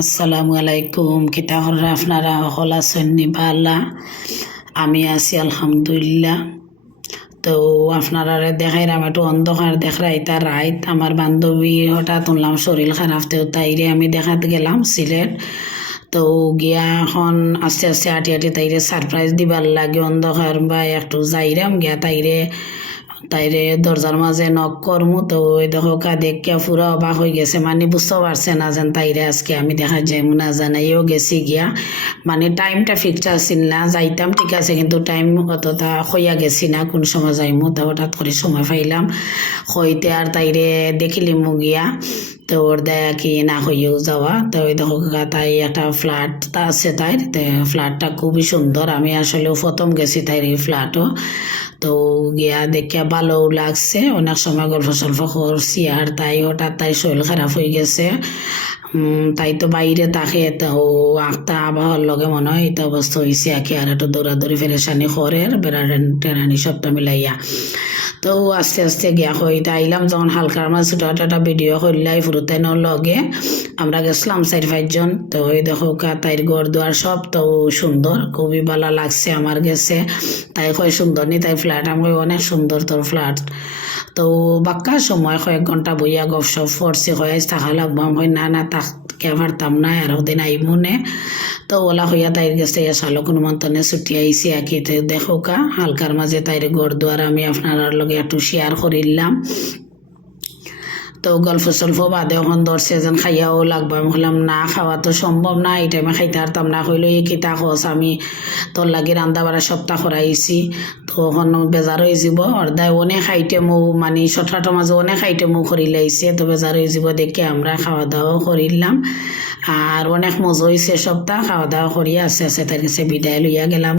আসসালামু আলাইকুম। কিতা হররা আপনারা সকল আছেন নিবালা? আমি আছি আলহামদুলিল্লাহ। তো আপনারা দেখাইলাম একটু অন্ধকার দেখরাই তার রাইত আমার বান্ধবী হঠাৎ শুনলাম শরীর খারাপ, তো তাইরে আমি দেখাতে গেলাম সিলেট। তো গিয়া এখন আস্তে আস্তে আটি আটি তাইরে সারপ্রাইজ দিবার লাগে অন্ধকার বা একটু যাইরাম গিয়া তাইরে দরজার মাঝে নক করমু। তো ওই দেখো দেখিয়া পুরা অবাক হয়ে গেছে, মানে বুঝতে পারছে না যেন তাইরে আজকে আমি দেখা যাইমু না, জানাইও গেছি গিয়া। মানে টাইমটা ফিক্সড আসিল না, যাইতাম ঠিক আছে কিন্তু টাইম অতটা হইয়া গেছি না কোন সময় যাইমু। তো হঠাৎ করে সময় পাইলাম হইতে আর তাইরে দেখিলিমু গিয়া। তো ওর দেয়া কি না হইয়াও যাওয়া। তো ওই দেখো তাই একটা ফ্ল্যাট আছে তাইর, ফ্ল্যাটটা খুবই সুন্দর। আমি আসলে প্রথম গেছি তাইর এই ফ্ল্যাটও। তো গিয়া দেখিয়া ভালো লাগছে, অনেক সময় গল্প সল্প করছি। আর তাই হঠাৎ তাই শরীর খারাপ হয়ে গেছে। তাই তো বাইরে তাকে তো আঁকতা আবহাওয়ার লগে মনে হয় এটা অবস্থা হয়েছে আর কি। আর একটু দৌড়াদৌড়ি ফেরেশানি করে বেড়ানি সবটা মিলাইয়া। তো আস্তে আস্তে গিয়া হইতে আইলাম যখন হালকার মাঝে ছোট একটা ভিডিও করলাই ফুরুতাইনের লগে আমরা গেছিলাম 4-5 জন। তো ওই দেখো তাইর ঘর দুয়ার সব তো সুন্দর, খুবই ভালো লাগছে আমার গেছে। তাই কয় সুন্দর নি তাই ফ্ল্যাট, আমি অনেক সুন্দর তোর ফ্ল্যাট। তো বাক্কা সময় কয়েক ঘন্টা বইয়া গপসপ করছি, কয়ে থাকা লাগবো। আমি না না তাকে পারতাম না, আর ওদিন আইমুনে। তো ওলা হইয়া তাইর গেছে সালো কোনো মন্তনে ছুটি আইসি আঁকি। তো দেখো হালকার মাঝে তাইর ঘর দুয়ার আমি আপনার লগে একটু শেয়ার করিলাম। তো গল্প সল্প বাদে এখন ধরছে যেন খাইয়াও লাগবো। আমি বললাম না, খাওয়া তো সম্ভব না, এই টাইমে খাইতে পারতাম না। হইলো এই কিতা খোঁজ, আমি তোর লাগি রান্দা বাড়া সপ্তাহ করাইছি। তো এখন বেজার হয়ে যাব অর্ধায় অনেক আইটেমও, মানে ছোটখাটো মাঝে অনেক আইটেমও করি লাইছে। তো বেজার হয়ে যাব দেখে আমরা খাওয়া দাওয়াও করিলাম। আর অনেক মজা হয়েছে সপ্তাহ খাওয়া দাওয়া করিয়া আস্তে আস্তে তার কাছে বিদায় লইয়া গেলাম।